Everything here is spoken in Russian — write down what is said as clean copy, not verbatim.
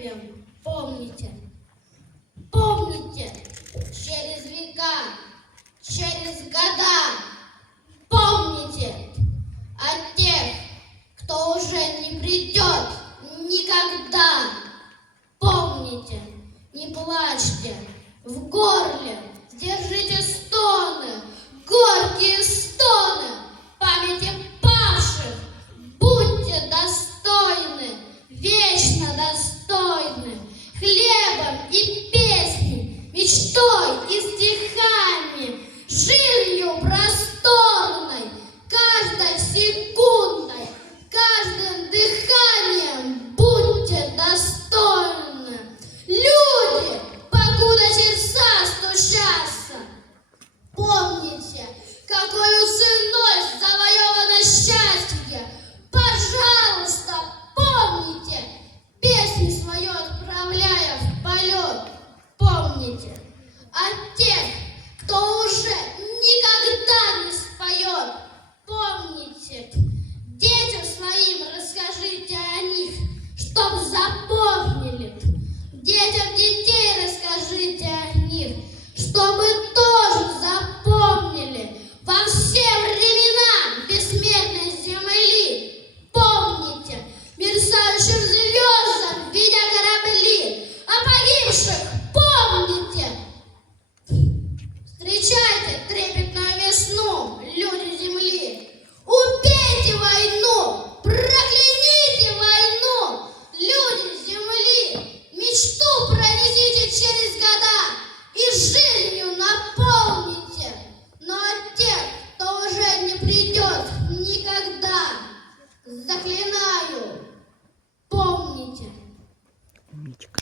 ревом. Помните, помните, через века, через года. Помните о тех, кто уже не придет никогда. Помните, не плачьте в горле, держите стоны, горькие стоны памяти павших. Будьте достойны, вечно достойны, хлебом и песней, мечтой и стихами, жизнью просторной, каждой секундой, каждым дыханием будьте достойны. Люди, покуда сердца стучатся, помните, какой ценой завоевано счастье. Пожалуйста, помните, песню свою отправляя в полет. Помните о тех, кто уже никогда не споет. Помните, детям своим расскажите о них, чтоб запомнили. Детям детей расскажите о них, чтобы тоже запомнили. Во все времена бессмертной земли помните, мерцающим звездам видя корабли, о погибших помните. Встречайте трепетную весну, люди земли. Убейте войну, прокляните войну, люди земли. Мечту пронесите через года и жизнью наполните. Но от тех, кто уже не придет никогда, заклинаю, помните. Умничка.